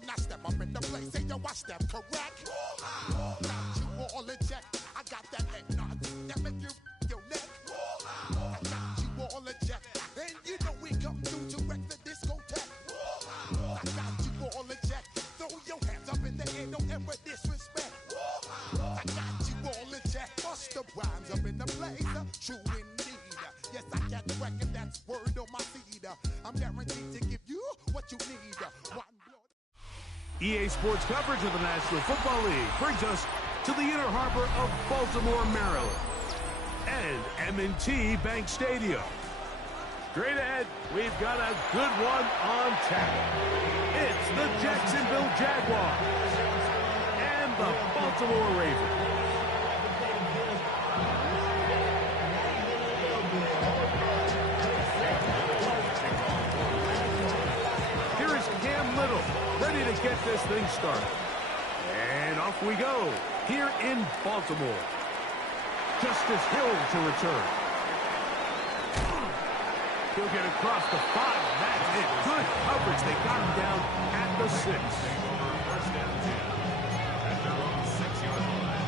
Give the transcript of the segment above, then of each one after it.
when I step up in the place. Say, yo, I step correct. Got you all in check. I got that head nod that make you your neck. I got you all in check. And you know we come through to wreck the discotheque. I got you all in check. Throw your hands up in the air, don't ever disrespect. I got you all in check. Bust the rhymes up in the place. True indeed. Yes, I got the record, that's word on my feed. I'm guaranteed to give you what you need. EA Sports coverage of the National Football League brings us to the inner harbor of Baltimore, Maryland, and M&T Bank Stadium. Straight ahead, we've got a good one on tap. It's the Jacksonville Jaguars and the Baltimore Ravens. Here is Cam Little, ready to get this thing started. And off we go, here in Baltimore. Justice Hill to return. He'll get across the 5. That's it. Good coverage. They got him down at the 6. First down 10 at their own 6-yard line.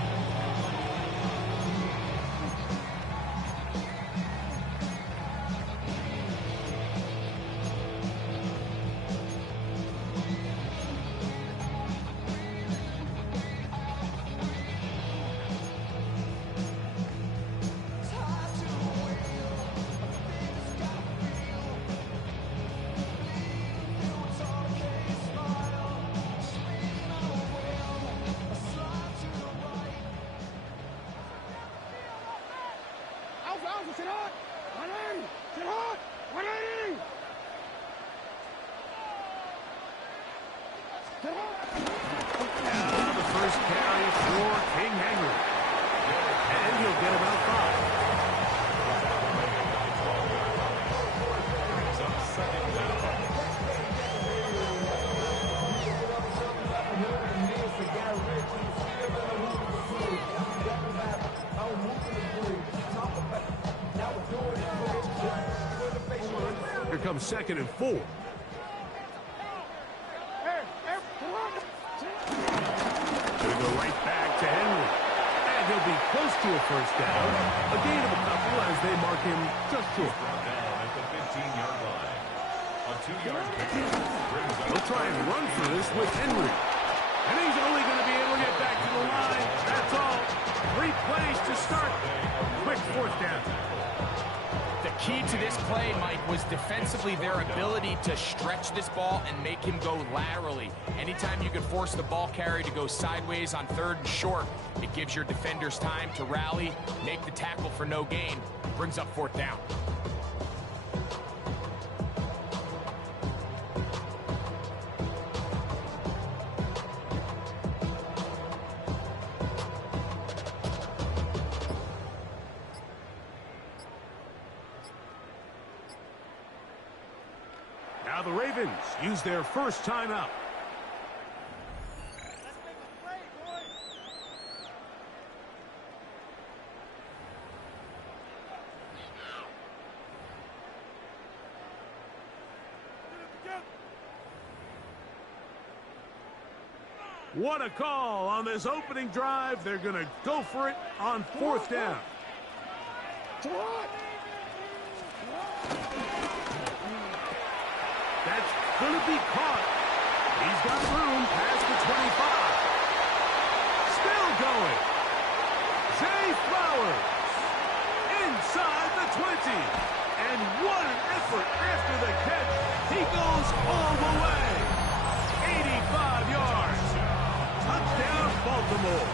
Here comes 2nd and 4. Gonna go right back to Henry. And he'll be close to a first down. A gain of a couple as they mark him just short. Down at the 15-yard line. A 2-yard pickup. They'll try and run for this with Henry. And he's only going to be able to get back to the line. That's all. 3 plays to start. Quick 4th down. The key to this play, Mike, was defensively their ability to stretch this ball and make him go laterally. Anytime you can force the ball carrier to go sideways on 3rd and short, it gives your defenders time to rally, make the tackle for no gain, brings up 4th down. Now the Ravens use their first timeout. What a call on this opening drive. They're going to go for it on 4th down. That's going to be caught. He's got room past the 25. Still going. Zay Flowers inside the 20. And what an effort after the catch. He goes all the way. 85 yards. Touchdown, Baltimore.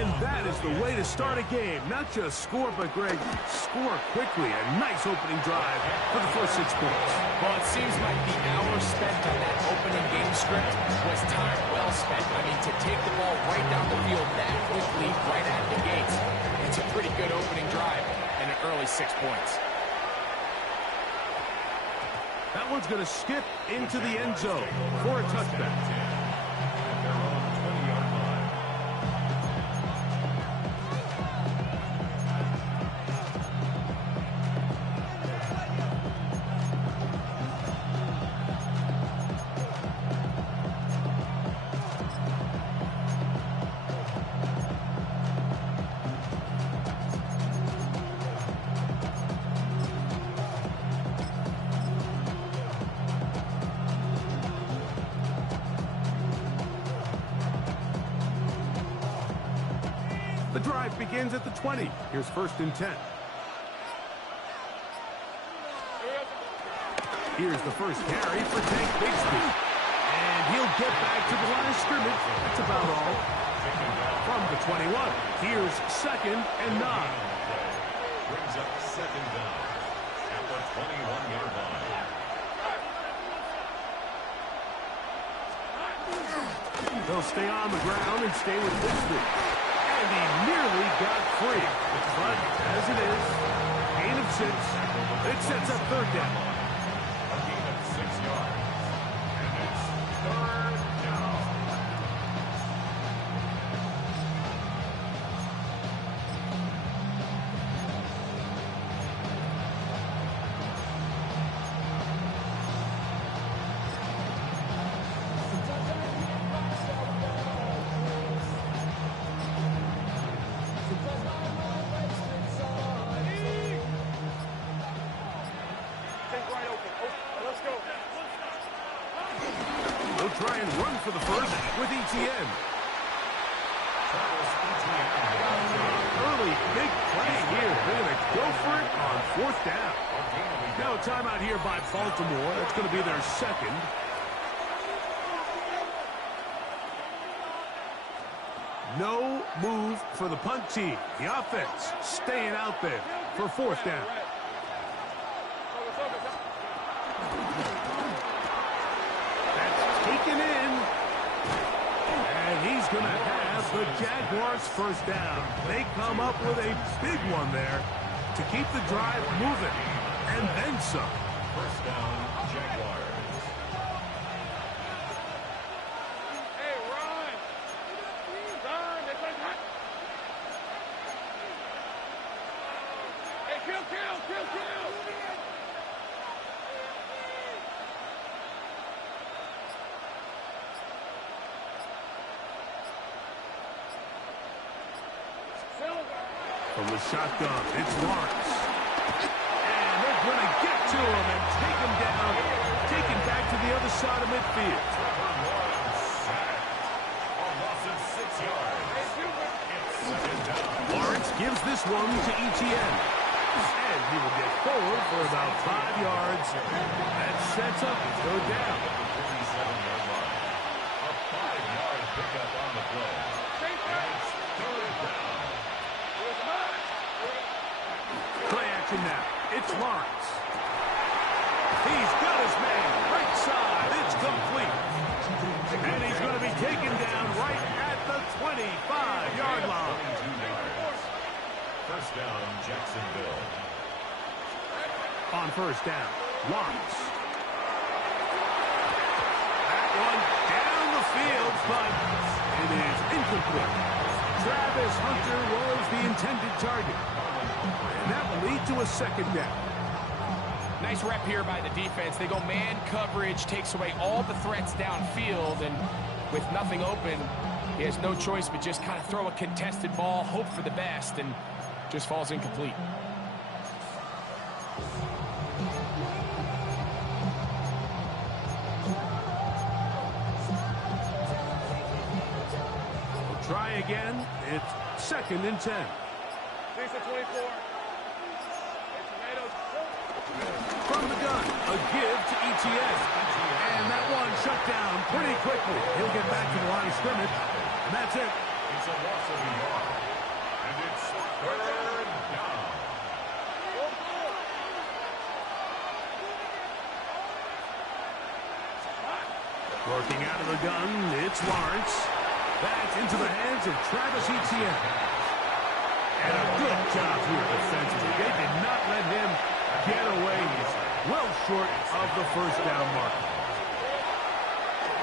And that is the way to start a game. Not just score, but, Greg, score quickly. A nice opening drive for the first 6 points. Well, it seems like the hour spent on that opening game script was time well spent. I mean, to take the ball right down the field that quickly, right at the gates, it's a pretty good opening drive and an early 6 points. That one's going to skip into the end zone for a touchback. begins at the 20. Here's 1st and 10. Here's the first carry for Tank Bigsby. And he'll get back to the line of scrimmage. That's about all. From the 21, here's 2nd and 9. Brings up 2nd down at the 21-yard line. They'll stay on the ground and stay with Bigsby. And he nearly got free. But as it is, gain of 6. It sets up 3rd down. A gain of 6 yards. And it's 3rd down. They'll try and run for the first with ETN. Early big play here. They're going to go for it on 4th down. Now a timeout here by Baltimore. That's going to be their 2nd. No move for the punt team. The offense staying out there for 4th down. That's taken in. And he's going to have the Jaguars' 1st down. They come up with a big one there to keep the drive moving. And then some. 1st down, Jaguars. From the shotgun, it's Lawrence. And they're going to get to him and take him down. Take him back to the other side of midfield. Lawrence gives this one to ETN. And he will get forward for about 5 yards. That sets up his 3rd down. A 5-yard pickup on the play. And it's 3rd down. Play action now. It's Lawrence. He's got his man. Right side. It's complete. And he's going to be taken down right at the 25-yard line. 1st down, Jacksonville. On 1st down, Lawrence. That one down the field, but it is incomplete. Travis Hunter was the intended target. And that will lead to a 2nd down. Nice rep here by the defense. They go man coverage, takes away all the threats downfield, and with nothing open, he has no choice but just kind of throw a contested ball, hope for the best, and just falls incomplete. We'll try again. It's 2nd and 10. From the gun, a give to ETN. And that one shut down pretty quickly. He'll get back to the line of scrimmage, and that's it. It's a loss of a yard. And it's 3rd down. Working out of the gun, it's Lawrence. That's into the hands of Travis Etienne. And a good job here defensively. They did not let him get away. He's well short of the 1st down mark.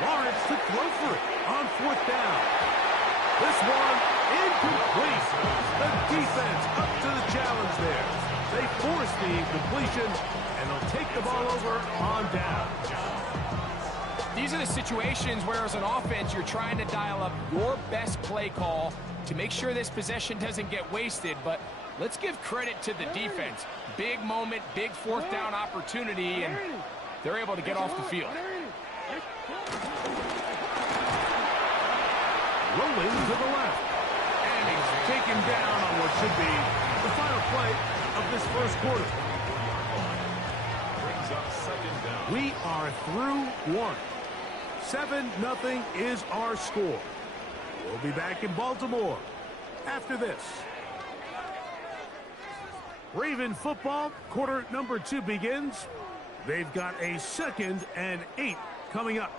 Lawrence to throw for it on 4th down. This one incomplete. The defense up to the challenge there. They force the incompletion, and they'll take the ball over on down. These are the situations where, as an offense, you're trying to dial up your best play call to make sure this possession doesn't get wasted. But let's give credit to the defense. Big moment, big 4th down opportunity, and they're able to get off the field. Rolling to the left. And he's taken down on what should be the final play of this first quarter. Brings up second down. We are through one. 7-0 is our score. We'll be back in Baltimore after this. Raven football, quarter number 2 begins. They've got a 2nd and 8 coming up.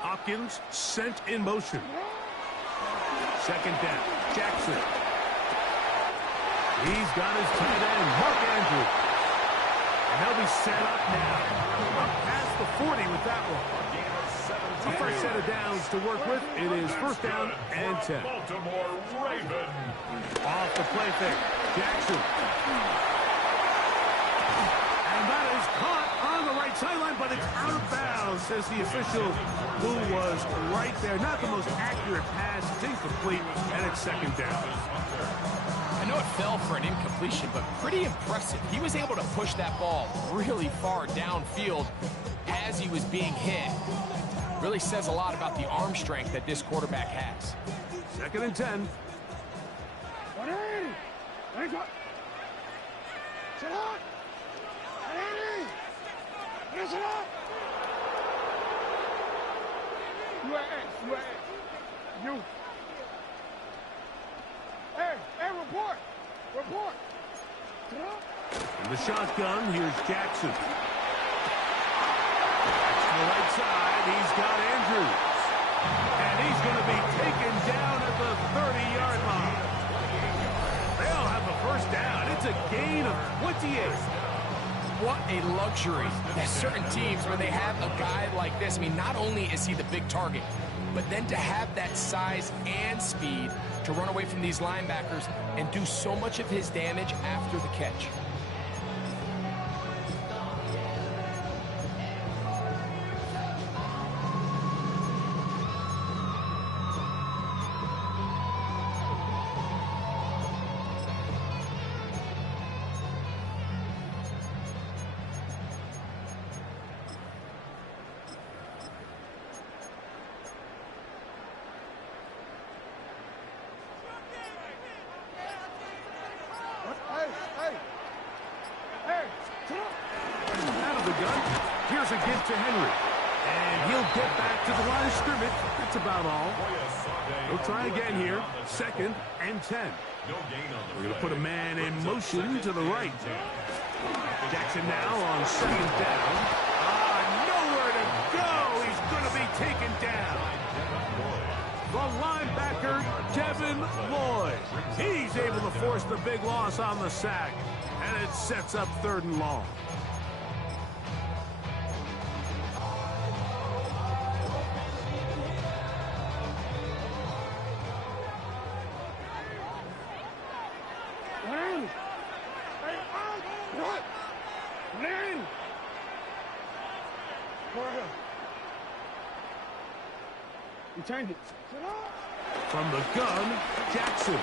Hopkins sent in motion. 2nd down. Jackson. He's got his tight end, Mark Andrews. And they'll be set up now. Up past the 40 with that one. A first set of downs to work with. It is 1st down and 10. Baltimore Raven. Off the play fake. Jackson. And that is caught on the right sideline, but it's out of bounds, says the official who was right there. Not the most accurate pass. It's incomplete, and it's 2nd down. I know it fell for an incompletion, but pretty impressive. He was able to push that ball really far downfield as he was being hit. Really says a lot about the arm strength that this quarterback has. 2nd and 10. In the shotgun, here's Jackson. To the right side, he's got Andrews. And he's going to be taken down at the 30-yard line. They'll have the 1st down. It's a gain of 28. What a luxury. There's certain teams where they have a guy like this. I mean, not only is he the big target, but then to have that size and speed to run away from these linebackers and do so much of his damage after the catch. Here's a give to Henry. And he'll get back to the line of scrimmage. That's about all. He'll try again here. 2nd and 10. We're going to put a man in motion to the right. Jackson now on 2nd down. Nowhere to go. He's going to be taken down. The linebacker, Devin Lloyd. He's able to force the big loss on the sack. And it sets up 3rd and long. Change it. From the gun, Jackson.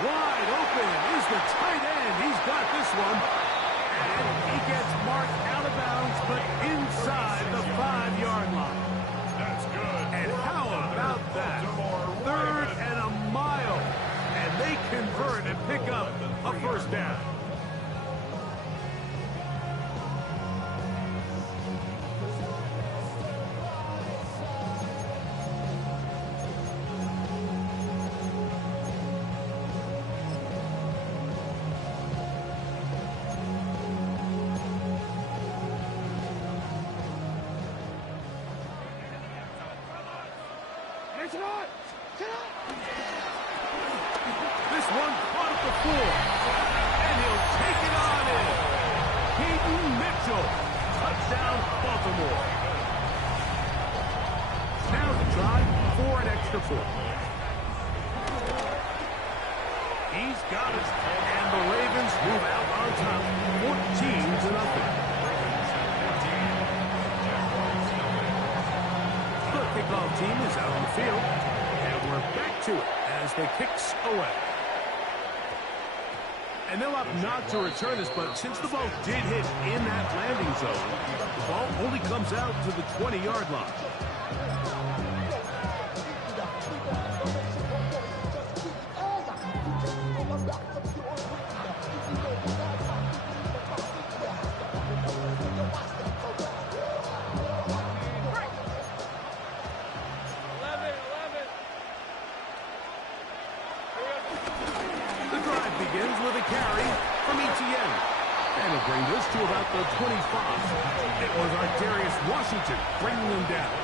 Wide open is the tight end. He's got this one. And he gets marked out of bounds, but inside the 5-yard line. That's good. And how about that? 3rd and a mile. And they convert and pick up a 1st down. This one caught at the 4. And he'll take it on in. Peyton Mitchell. Touchdown, Baltimore. Now the try for an extra 4. He's got it. And the Ravens move out on top, 14-0. The kickoff team is out on the field. And we're back to it as the kicks away. And they'll opt not to return this, but since the ball did hit in that landing zone, the ball only comes out to the 20-yard line. Begins with a carry from Etienne. And it'll bring this to about the 25. It was Ar'Darius Washington bringing them down.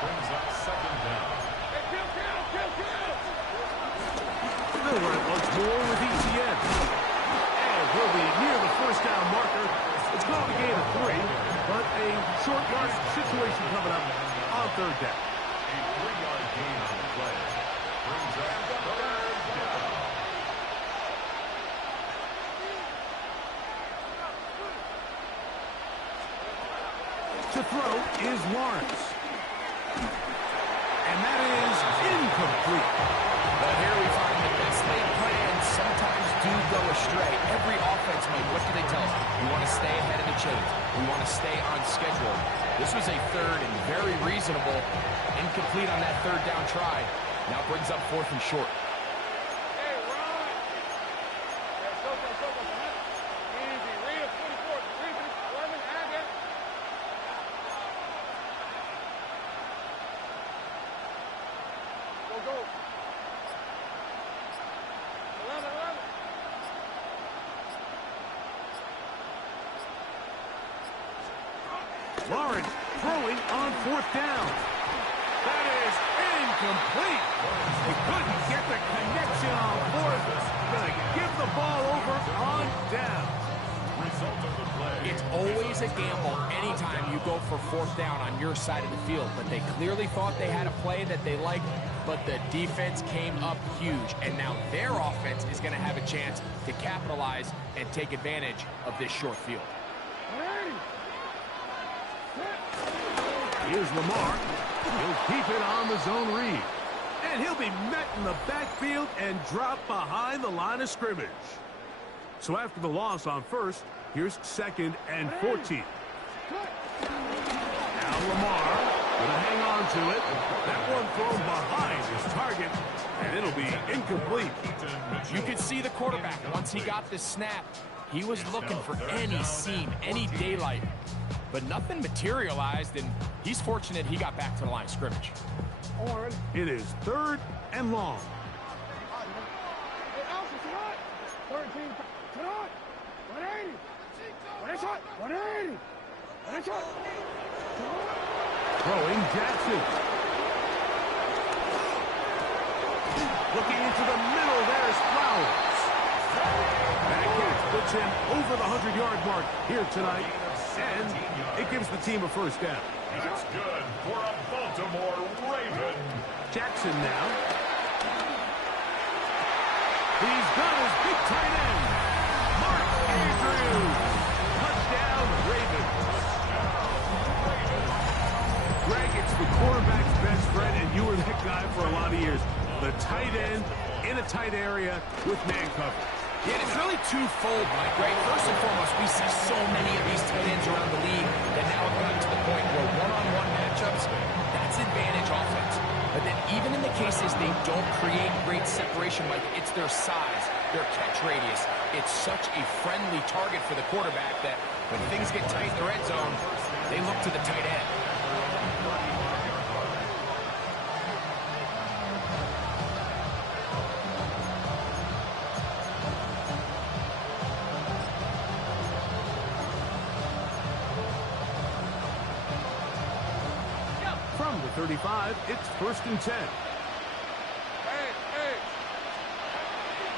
Brings up second down. They'll run it once more with Etienne. And he'll be near the first down marker. It's going to be a gain of 3, but a short yardage situation coming up on third down. A 3-yard gain on the play. Brings up third down. To throw is Lawrence. And that is incomplete. Well, here we find the best laid plans sometimes do go astray. Every offense, Mike, what do they tell us? We want to stay ahead of the chains. We want to stay on schedule. This was a third and very reasonable. Incomplete on that third down try. Now brings up fourth and short. Lawrence throwing on fourth down. That is incomplete. They couldn't get the connection on fourth. Going to give the ball over on down. Result of the play. It's always a gamble anytime you go for fourth down on your side of the field, but they clearly thought they had a play that they liked, but the defense came up huge, and now their offense is going to have a chance to capitalize and take advantage of this short field. Here's Lamar. He'll keep it on the zone read. And he'll be met in the backfield and dropped behind the line of scrimmage. So after the loss on first, here's second and 14. Now Lamar going to hang on to it. That one thrown behind his target, and it'll be incomplete. You could see the quarterback, once he got the snap, he was looking for any seam, any daylight. But nothing materialized, and he's fortunate he got back to the line of scrimmage. It is third and long. Throwing Jackson. Looking into the middle, there's Flowers. That catch puts him over the 100-yard mark here tonight. And it gives the team a first down. That's good for a Baltimore Raven. Jackson now. He's got his big tight end, Mark Andrews. Touchdown, Ravens. Greg, it's the quarterback's best friend, and you were that guy for a lot of years. The tight end in a tight area with man coverage. Yeah, it's really twofold, Mike, right? First and foremost, we see so many of these tight ends around the league that now have gotten to the point where one-on-one matchups, that's advantage offense. But then even in the cases they don't create great separation, Mike, it's their size, their catch radius. It's such a friendly target for the quarterback that when things get tight in the red zone, they look to the tight end. From the 35, it's first and 10.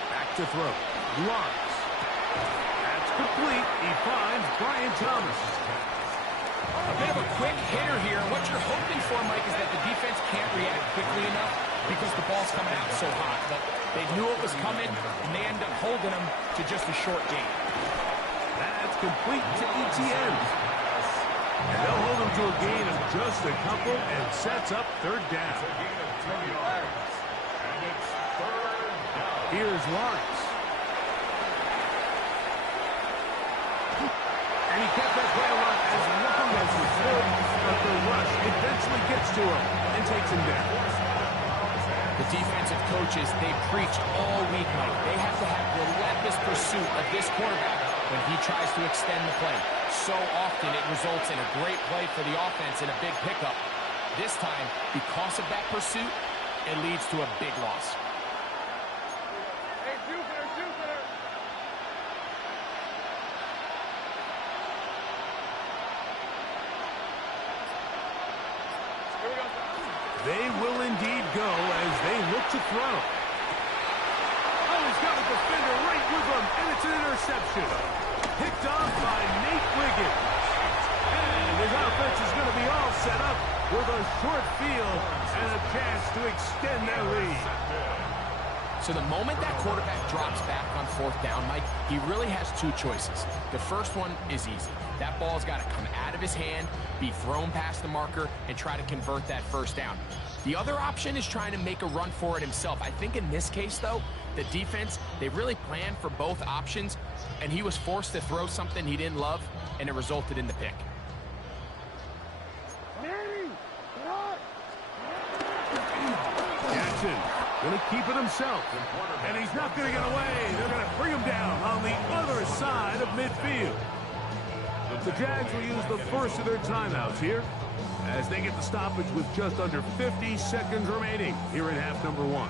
Back to throw. Lawrence. That's complete. He finds Brian Thomas. A bit of a quick hitter here. What you're hoping for, Mike, is that the defense can't react quickly enough because the ball's coming out so hot. But they knew it was coming, and they end up holding them to just a short gain. That's complete to ETN. And they'll hold him to a gain of just a couple and sets up third down. Here's Lawrence. And he kept that play alive as long as he could, but the rush eventually gets to him and takes him down. The defensive coaches, they preached all week, Mike. They have to have relentless pursuit of this quarterback when he tries to extend the play. So often it results in a great play for the offense and a big pickup. This time, because of that pursuit, it leads to a big loss. Hey, Jupiter. Here we go. They will indeed go as they look to throw. Oh, he's got a defender right with him, and it's an interception. Picked off by Nate Wiggins. And his offense is going to be all set up with a short field and a chance to extend their lead. So the moment that quarterback drops back on fourth down, Mike, he really has two choices. The first one is easy. That ball's got to come out of his hand, be thrown past the marker, and try to convert that first down. The other option is trying to make a run for it himself. I think in this case, though, the defense, they really planned for both options, and he was forced to throw something he didn't love, and it resulted in the pick. Jackson going to keep it himself, and he's not going to get away. They're going to bring him down on the other side of midfield. The Jags will use the first of their timeouts here as they get the stoppage with just under 50 seconds remaining here in half number one.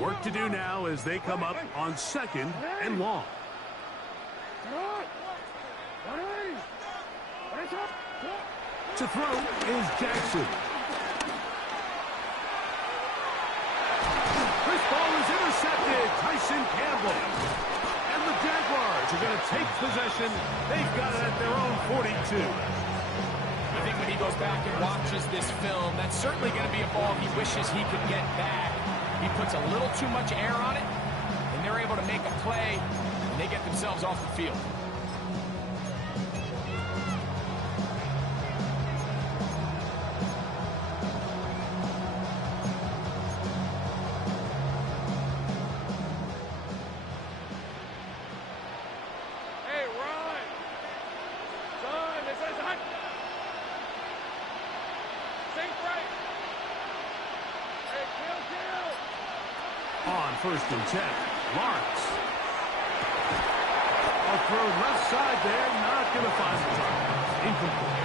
Work to do now as they come up on second and long. To throw is Jackson. This ball is intercepted. Tyson Campbell. And the Jaguars are going to take possession. They've got it at their own 42. I think when he goes back and watches this film, that's certainly going to be a ball he wishes he could get back. He puts a little too much air on it, and they're able to make a play, and they get themselves off the field. Hey, Ron. Son, this is hot. Sink right. Hey, kill. On first and 10, Lawrence. A throw left side there, not going to find the target. Incomplete.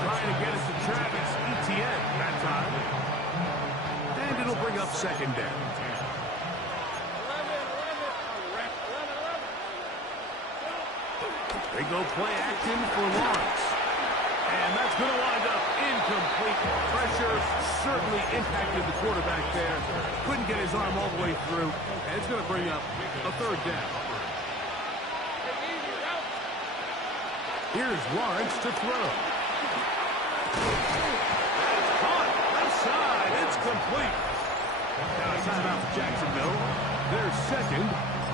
Trying to get it to Travis Etienne that time. And it'll bring up second down. 11. They go play action for Lawrence. And that's going to wind up incomplete. Pressure certainly impacted the quarterback there. Couldn't get his arm all the way through. And it's going to bring up a third down. Here's Lawrence to throw. That's caught. Left side. It's complete. Now a timeout for Jacksonville. They're second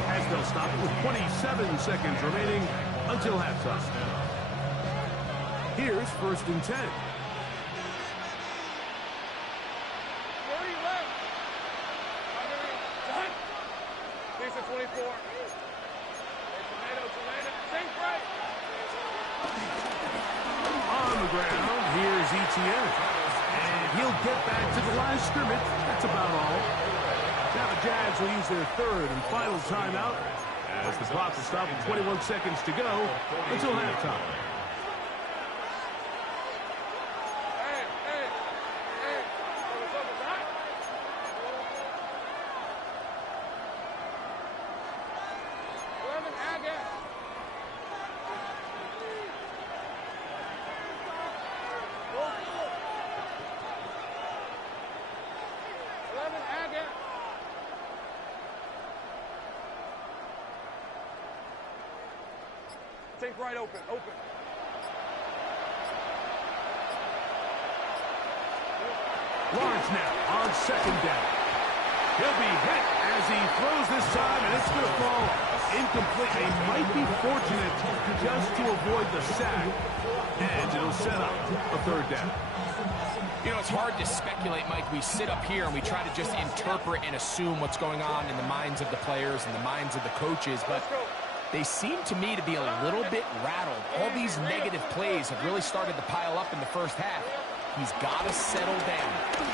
as they'll stop it with 27 seconds remaining until halftime. Here's first and 10. 30 left. Done. Piece of 24. Hey, tomato. Sink right. On the ground, here's Etienne. And he'll get back to the line of scrimmage. That's about all. Now the Jags will use their third and final timeout as the clock will stop with 21 seconds to go until halftime. Take right open. Lawrence now on second down. He'll be hit as he throws this time, and it's going to fall incomplete. They might be fortunate just to avoid the sack, and it'll set up a third down. You know, it's hard to speculate, Mike. We sit up here and we try to just interpret and assume what's going on in the minds of the players and the minds of the coaches, but they seem to me to be a little bit rattled. All these negative plays have really started to pile up in the first half. He's got to settle down,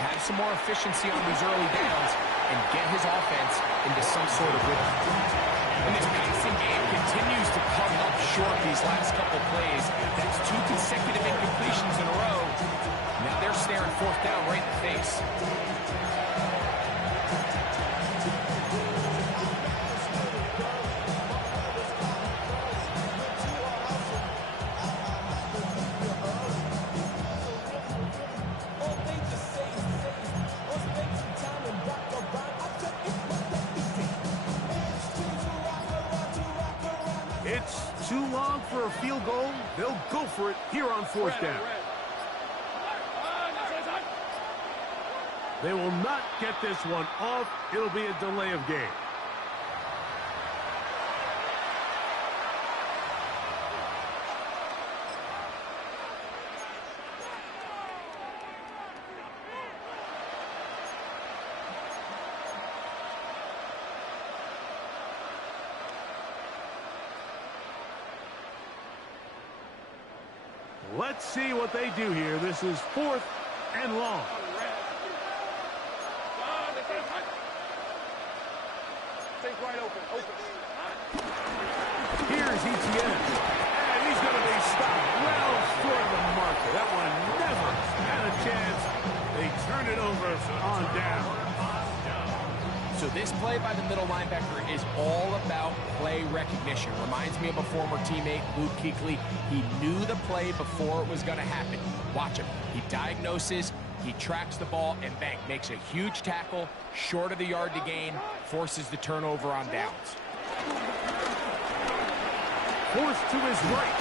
have some more efficiency on these early downs, and get his offense into some sort of rhythm. And this passing game continues to come up short these last couple plays. That's 2 consecutive incompletions in a row. Now they're staring fourth down right in the face. It's too long for a field goal. They'll go for it here on fourth down. They will not get this one off. It'll be a delay of game. Let's see what they do here. This is 4th and long. Wide open. Here's Etienne. And he's going to be stopped well short of the marker. That one never had a chance. They turn it over on down. So this play by the middle linebacker is all about play recognition. Reminds me of a former teammate, Luke Kuechly. He knew the play before it was going to happen. Watch him. He diagnoses, he tracks the ball, and bang, makes a huge tackle, short of the yard to gain, forces the turnover on downs. Forced to his right,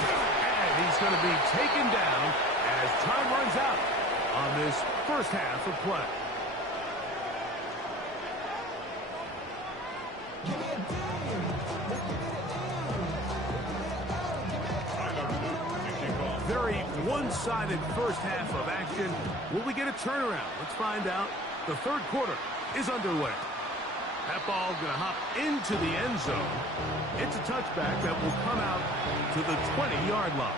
and he's going to be taken down as time runs out on this first half of play. Very one-sided first half of action. Will we get a turnaround? Let's find out. The third quarter is underway. That ball going to hop into the end zone. It's a touchback that will come out to the 20-yard line.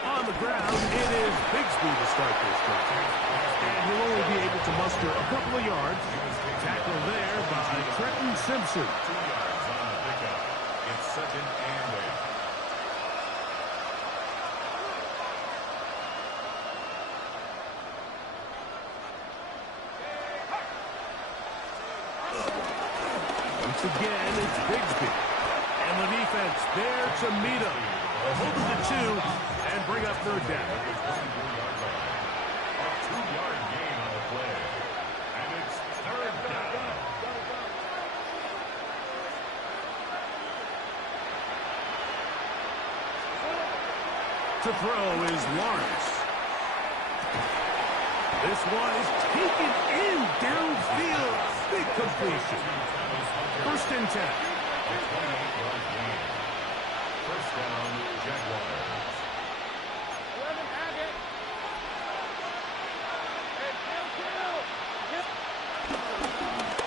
On the ground, it is Bigsby to start this drive. And he'll only be able to muster a couple of yards. Tackled there by Trenton Simpson. 2 yards on the pickup. It's 2nd and 8. Once again, it's Bigsby. And the defense there to meet him. Hold him to 2 and bring up third down. A 2-yard gain on the play. And it's third down. To throw is Lawrence. This one is taken in downfield. Big completion. 1st and 10. 28-yard gain. First down, Jaguars. 11, have it.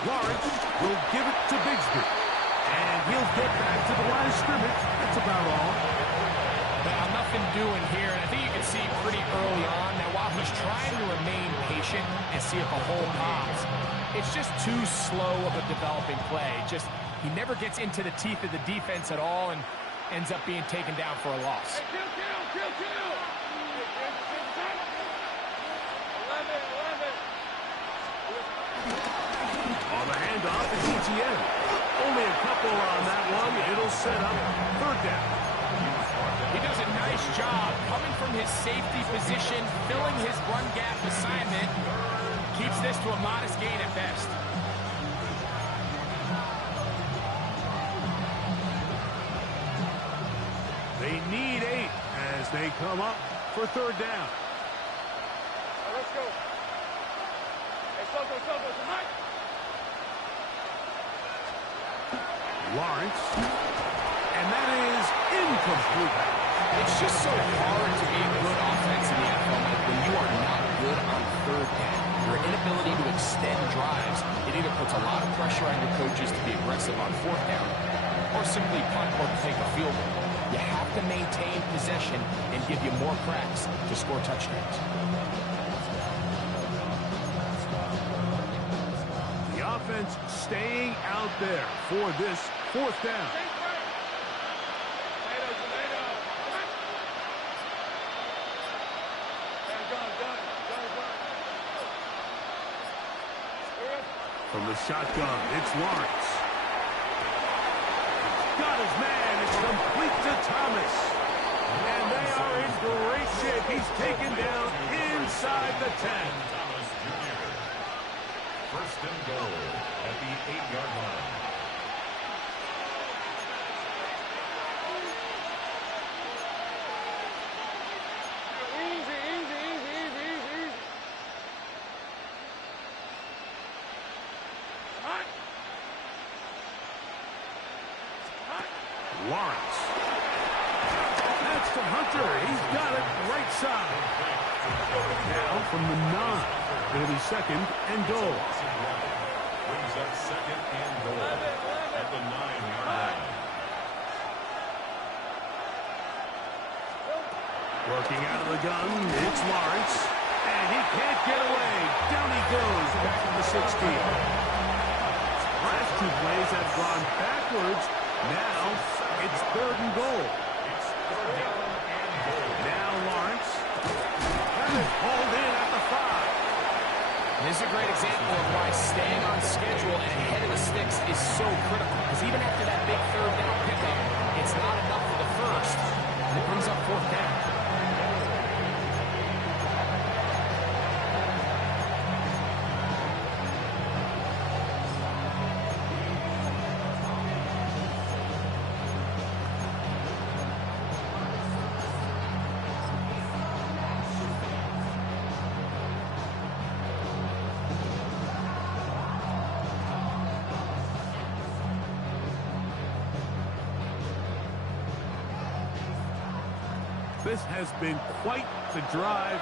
Lawrence will give it to Bigsby. And he'll get back to the line of scrimmage. That's about all. Well, nothing doing here, and I think you can see pretty early on. Now, while he's trying to remain patient and see if a hole pops, it's just too slow of a developing play. He never gets into the teeth of the defense at all, and ends up being taken down for a loss. Hey, kill. 11. On the handoff, it's ETN. Only a couple on that one. It'll set up third down. He does a nice job coming from his safety position, filling his run gap assignment. Keeps this to a modest gain at best. They need 8 as they come up for third down. All right, let's go. Hey, Soto, tonight. Lawrence. And that is incomplete. It's just so hard to be a good offense in the NFL when you are not good on third down. Your inability to extend drives, it either puts a lot of pressure on your coaches to be aggressive on fourth down or simply punt or take a field goal. You have to maintain possession and give you more cracks to score touchdowns. The offense staying out there for this fourth down. From the shotgun, it's Lawrence. He's got his man. It's complete to Thomas. And they are in great shape. He's taken down inside the 10. Thomas Jr. First and goal at the 8-yard line. Lawrence. That's to Hunter. He's got it right side. Now from the 9. It'll be second and goal. Brings up second and goal at the 9-yard line. Working out of the gun, it's Lawrence. And he can't get away. Down he goes back to the 16. Last 2 plays have gone backwards. Now it's third and goal. Now Lawrence. And it's hauled in at the 5. This is a great example of why staying on schedule and ahead of the sticks is so critical. Because even after that big third down pickup, it's not enough for the first. And it brings up fourth down. This has been quite the drive.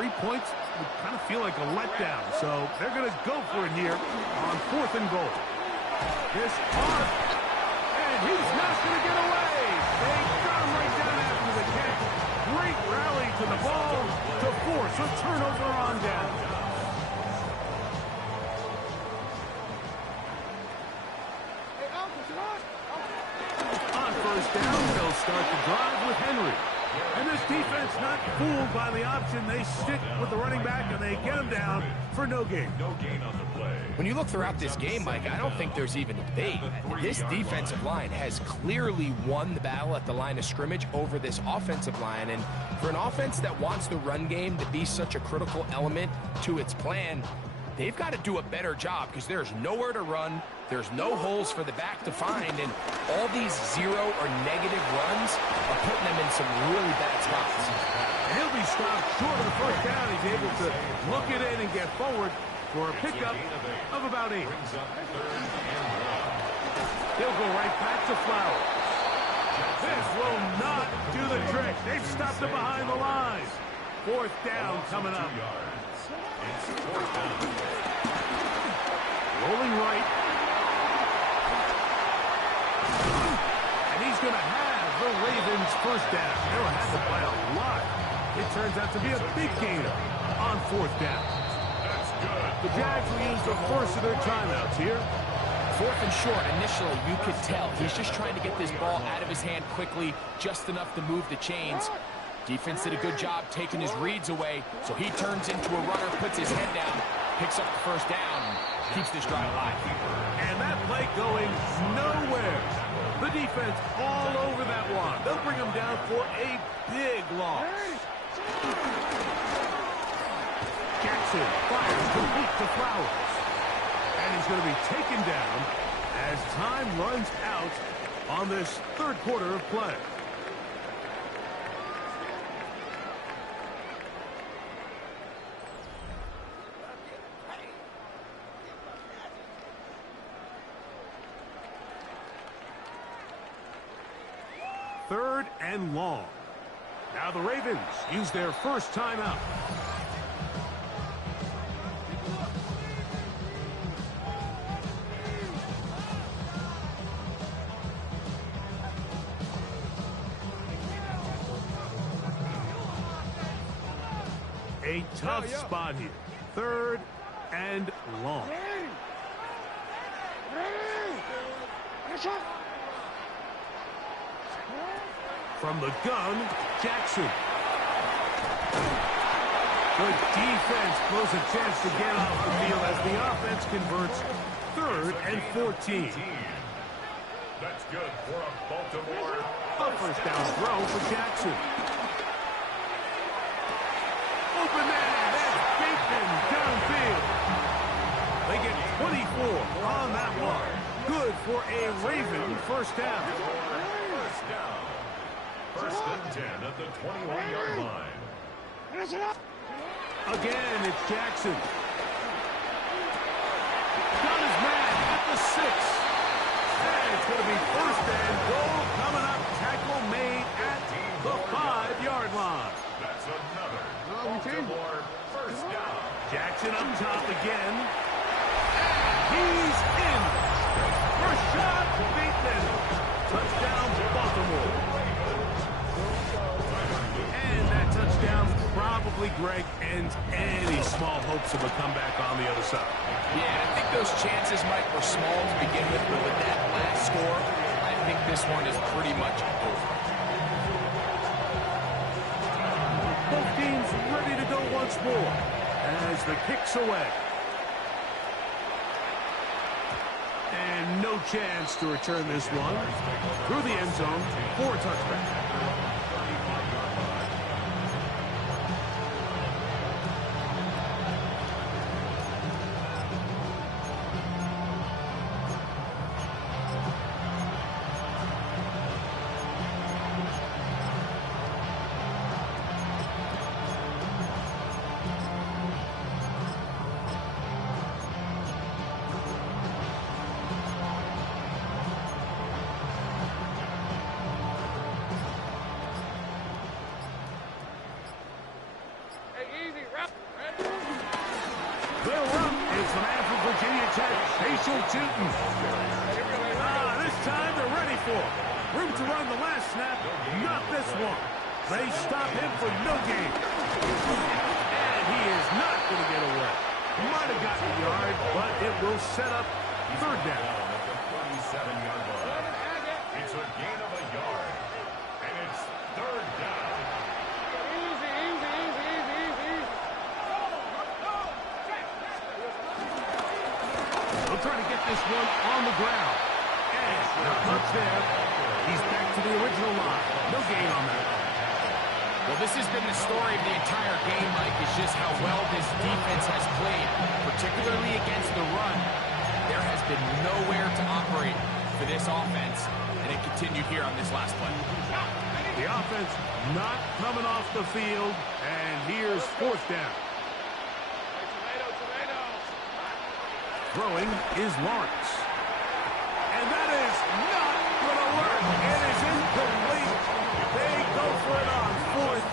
3 points would kind of feel like a letdown. So they're going to go for it here on fourth and goal. This arc. And he's not going to get away. They got him right down after the catch. Great rally to the ball to force a turnover on down. On first down, they'll start the drive with Henry. And this defense not fooled by the option. They stick with the running back, and they get him down for no gain. No gain on the play. When you look throughout this game, Mike, I don't think there's even a debate. This defensive line has clearly won the battle at the line of scrimmage over this offensive line. And for an offense that wants the run game to be such a critical element to its plan, they've got to do a better job because there's nowhere to run. There's no holes for the back to find, and all these zero or negative runs are putting them in some really bad spots. And he'll be stopped short of the first down. He's able to look it in and get forward for a pickup of about 8. He'll go right back to Flowers. This will not do the trick. They've stopped it behind the line. Fourth down coming up. It's fourth down. Rolling right. And he's going to have the Ravens first down. They'll have it by a lot. It turns out to be a big gain on fourth down. That's good. The Jags will use the first of their timeouts here. 4th and short, initially, you could tell he's just trying to get this ball out of his hand quickly, just enough to move the chains. Defense did a good job taking his reads away, so he turns into a runner, puts his head down, picks up the first down, and keeps this drive alive. And that play going nowhere. The defense all over that one. They'll bring him down for a big loss. Jackson fires complete to Flowers. And he's going to be taken down as time runs out on this third quarter of play. Third and long. Now the Ravens use their first timeout. A tough spot here. Third and long. From the gun, Jackson. Good defense blows a chance to get off the field as the offense converts 3rd and 14. That's good for a Baltimore. A first down throw for Jackson. Open man, that's Bateman downfield. They get 24 on that one. Good for a Raven first down. First down. 1st and 10 at the 21-yard line. Again, it's Jackson. Got his man at the 6. And it's going to be 1st and goal coming up. Tackle made at the 5-yard line. That's another Baltimore first down. Jackson up top again. And he's in. First shot, Bateman. Touchdown, Baltimore. And that touchdown probably, Greg, ends any small hopes of a comeback on the other side. Yeah, I think those chances, Mike, were small to begin with, but with that last score, I think this one is pretty much over. Both teams ready to go once more as the kick's away. And no chance to return this one through the end zone for a touchback. This time they're ready for it. Room to run the last snap, not this one. They stop him for no gain. And he is not going to get away. Might have gotten a yard, but it will set up 3rd down. At the 37-yard line. It's a gain of a yard. And it's 3rd down. They'll try to get this one on the ground. And not much there. He's back to the original line. No gain on that. Well, this has been the story of the entire game, Mike, is just how well this defense has played, particularly against the run. There has been nowhere to operate for this offense, and it continued here on this last play. The offense not coming off the field, and here's 4th down. Throwing is Lawrence. And that is not going to work. It is incomplete. They go for it on 4th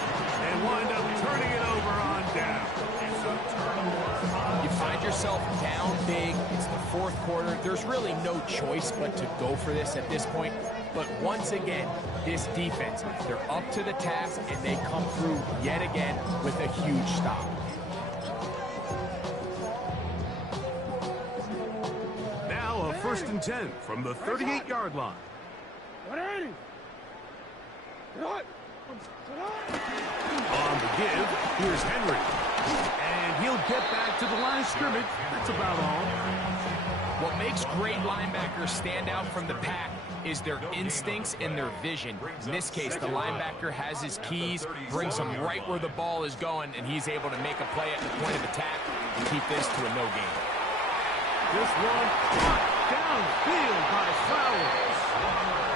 and wind up turning it over on down. You find yourself down big. It's the 4th quarter. There's really no choice but to go for this at this point. But once again, this defense, they're up to the task, and they come through yet again with a huge stop. first and 10 from the 38-yard line. 180. On the give, here's Henry. And he'll get back to the line of scrimmage. That's about all. What makes great linebackers stand out from the pack is their instincts and their vision. In this case, the linebacker has his keys, brings him right where the ball is going, and he's able to make a play at the point of attack and keep this to a no gain. This one caught downfield by Flowers.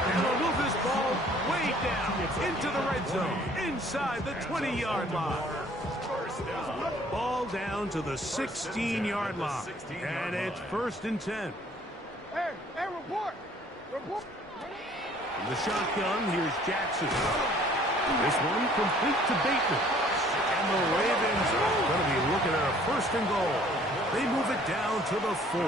And they'll move this ball way down into the red zone, inside the 20-yard line. Ball down to the 16-yard line, and it's first and 10. Hey, report. Report. From the shotgun, here's Jackson. This one complete to Bateman. And the Ravens are going to be looking at a first and goal. They move it down to the 4.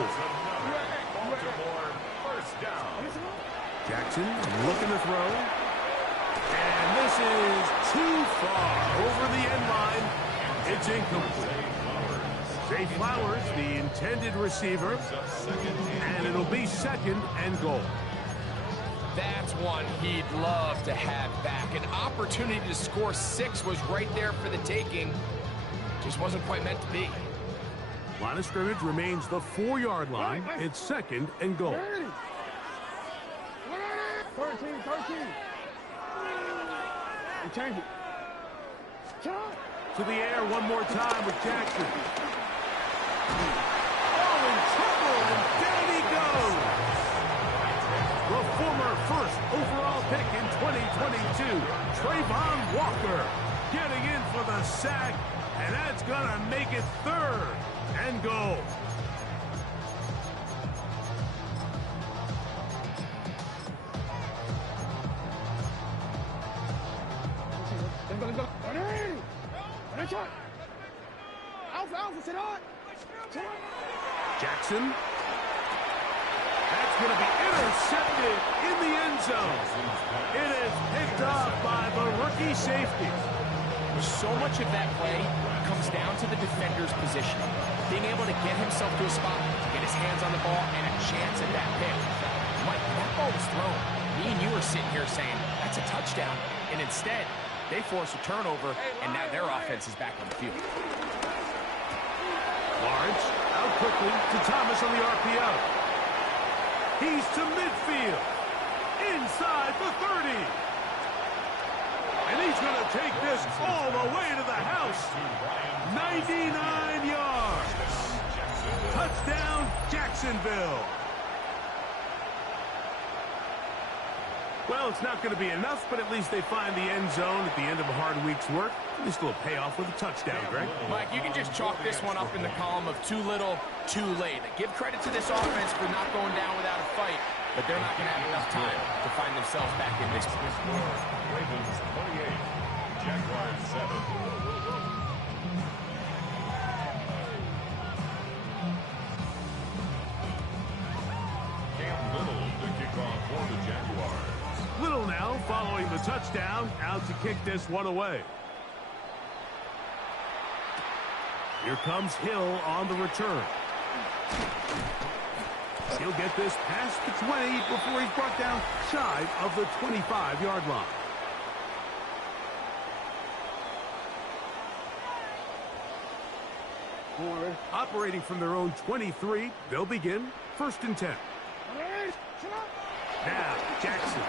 Jackson looking to throw. And this is too far over the end line. It's incomplete. Zay Flowers, the intended receiver. And it'll be second and goal. That's one he'd love to have back. An opportunity to score 6 was right there for the taking. Just wasn't quite meant to be. Line of scrimmage remains the 4-yard line. It's second and goal. 13. And change it. To the air one more time with Jackson. Oh, in trouble, and down he goes. The former first overall pick in 2022, Trayvon Walker, getting in for the sack, and that's going to make it third and goal. Jackson. That's going to be intercepted in the end zone. It is picked up by the rookie safety. So much of that play comes down to the defender's position. Being able to get himself to a spot, to get his hands on the ball, and a chance at that pick. Mike, when that ball was thrown, me and you were sitting here saying, that's a touchdown. And instead, they force a turnover, and now their offense is back on the field. Lawrence out quickly to Thomas on the RPO. He's to midfield. Inside the 30. And he's going to take this all the way to the house. 99 yards. Touchdown, Jacksonville. Well, it's not going to be enough, but at least they find the end zone at the end of a hard week's work. At least a little payoff with a touchdown, Greg. Mike, you can just chalk this one up in the column of too little, too late. Give credit to this offense for not going down without a fight, but they're not going to have enough time to find themselves back in this. Ravens 28, Jaguars 7. Cam Little to kick off for the Jaguars. Little now following the touchdown, out to kick this one away. Here comes Hill on the return. He'll get this past the 20 before he's brought down shy of the 25-yard line. Operating from their own 23, they'll begin first and 10. Now, Jackson.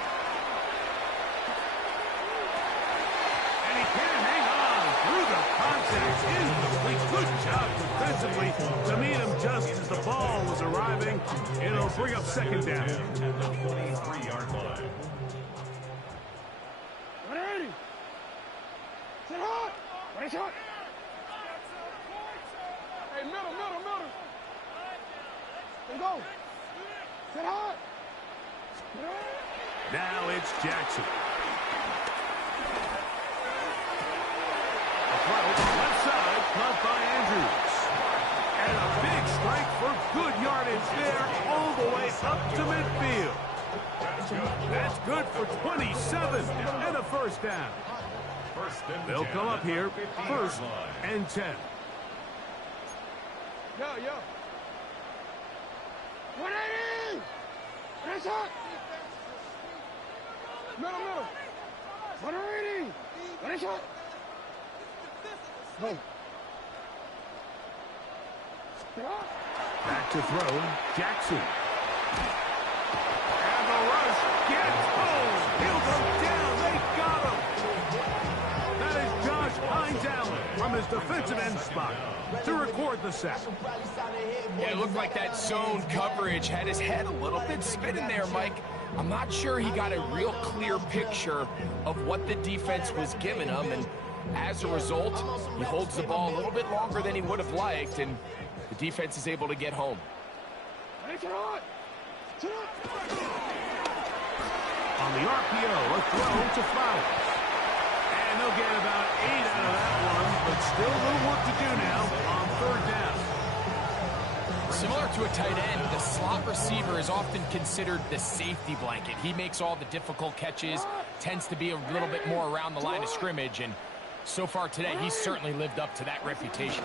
And he can't hang on through the contact. Incomplete. Good job defensively to meet him just as the ball was arriving. It'll bring up second down. At the 43-yard line. 180. Sit hard. Race hard. Hey, middle. There you go. Sit hard. Now it's Jackson. A throw left side, caught by Andrews. And a big strike for good yardage there, all the way up to midfield. That's good for 27 and a first down. They'll come up here, first and 10. Yo. 180. Nice shot. Middle. 180. Nice shot. Go. Back to throw, Jackson. And the rush gets home. He'll go down. They got him. That is Josh Hines Allen from his defensive end spot to record the sack. Yeah, it looked like that zone coverage had his head a little bit spinning there, Mike. I'm not sure he got a real clear picture of what the defense was giving him, and as a result, he holds the ball a little bit longer than he would have liked, and the defense is able to get home. On the RPO, a throw to Flowers. And they'll get about 8 out of that one, but still a little work to do now on third down. Similar to a tight end, the slot receiver is often considered the safety blanket. He makes all the difficult catches, tends to be a little bit more around the line of scrimmage, and so far today, he's certainly lived up to that reputation.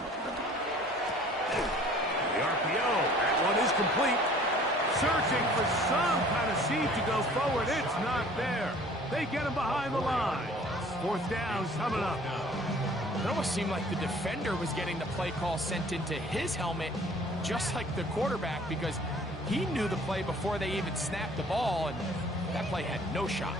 The RPO, that one is complete. Searching for some kind of seed to go forward. It's not there. They get him behind the line. Fourth down coming up. It almost seemed like the defender was getting the play call sent into his helmet, just like the quarterback, because he knew the play before they even snapped the ball, and that play had no shot.